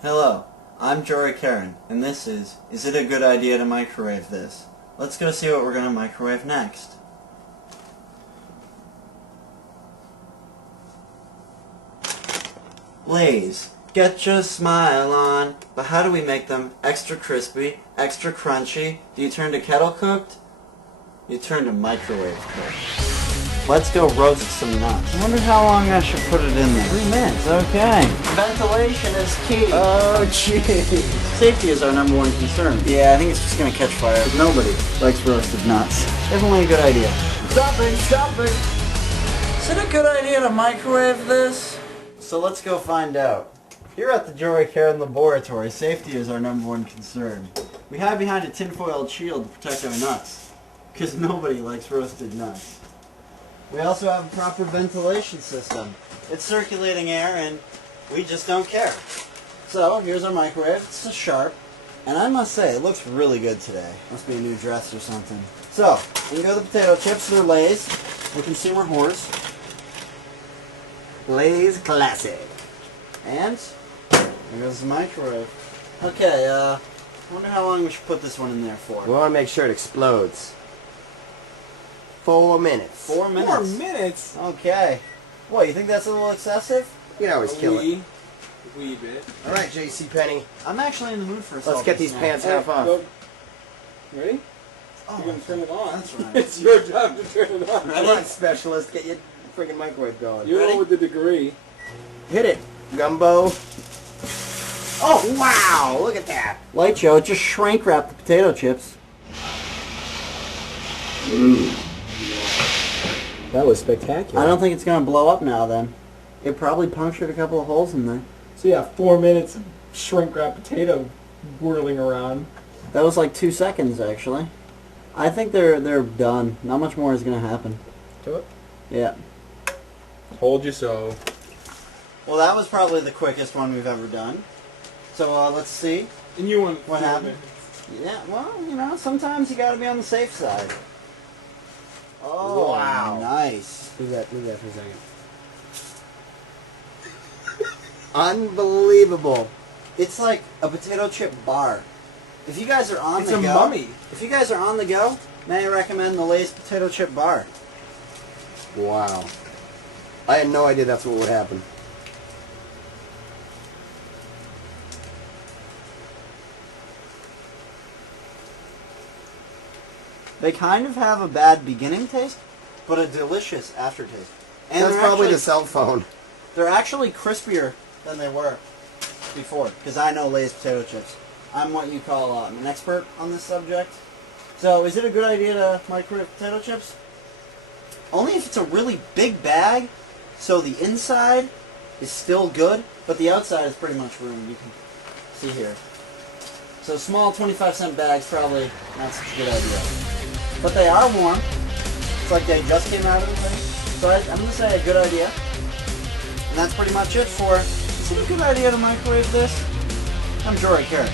Hello, I'm Jory Karen, and this is It a Good Idea to Microwave This? Let's go see what we're going to microwave next. Lay's. Get your smile on. But how do we make them extra crispy, extra crunchy? Do you turn to kettle cooked? You turn to microwave cooked. Let's go roast some nuts. I wonder how long I should put it in there. 3 minutes, okay. Ventilation is key. Oh, jeez. Safety is our #1 concern. Yeah, I think it's just gonna catch fire. Nobody likes roasted nuts. Definitely a good idea. Stop it. Is it a good idea to microwave this? So let's go find out. Here at the Jory Karen Laboratory, safety is our #1 concern. We hide behind a tinfoil shield to protect our nuts, because nobody likes roasted nuts. We also have a proper ventilation system. It's circulating air and we just don't care. So here's our microwave. It's a Sharp. And I must say, it looks really good today. Must be a new dress or something. So, we can go to the potato chips. They're Lay's. We're consumer whores. Lay's Classic. And there goes the microwave. Okay, I wonder how long we should put this one in there for. We want to make sure it explodes. 4 minutes. 4 minutes. 4 minutes? Okay. What, you think that's a little excessive? You can always kill it. Wee bit. All right, J.C. Penney. I'm actually in the mood for a Let's salty get these snack. pants half off. Go. Ready? Oh, You're going to turn it on. That's right. It's your job to turn it on. Come on, specialist. Get your freaking microwave going. You're Ready? on with the degree. Hit it, Gumbo. Oh, wow. Look at that. Light Joe, just shrink wrap the potato chips. That was spectacular. I don't think it's going to blow up now then. It probably punctured a couple of holes in there. So yeah, 4 minutes of shrink wrap potato whirling around. That was like 2 seconds actually. I think they're done. Not much more is going to happen. Do it. Yeah. Told you so. Well, that was probably the quickest one we've ever done. So let's see. And you want What happened? Yeah, well, you know, sometimes you got to be on the safe side. Oh, Wow. nice. Move that for a second. Unbelievable. It's like a potato chip bar. If you guys are on It's the a go, mummy. if you guys are on the go, may I recommend the Lay's potato chip bar. Wow. I had no idea that's what would happen. They kind of have a bad beginning taste, but a delicious aftertaste. And That's they're probably actually, the cell phone. They're actually crispier than they were before, because I know Lay's potato chips. I'm what you call an expert on this subject. So, is it a good idea to microwave potato chips? Only if it's a really big bag, so the inside is still good, but the outside is pretty much ruined. You can see here. So small 25-cent bags probably not such a good idea. But they are warm. It's like they just came out of the thing. So I'm going to say a good idea. And that's pretty much it for, is it a good idea to microwave this? I'm Jory Karen.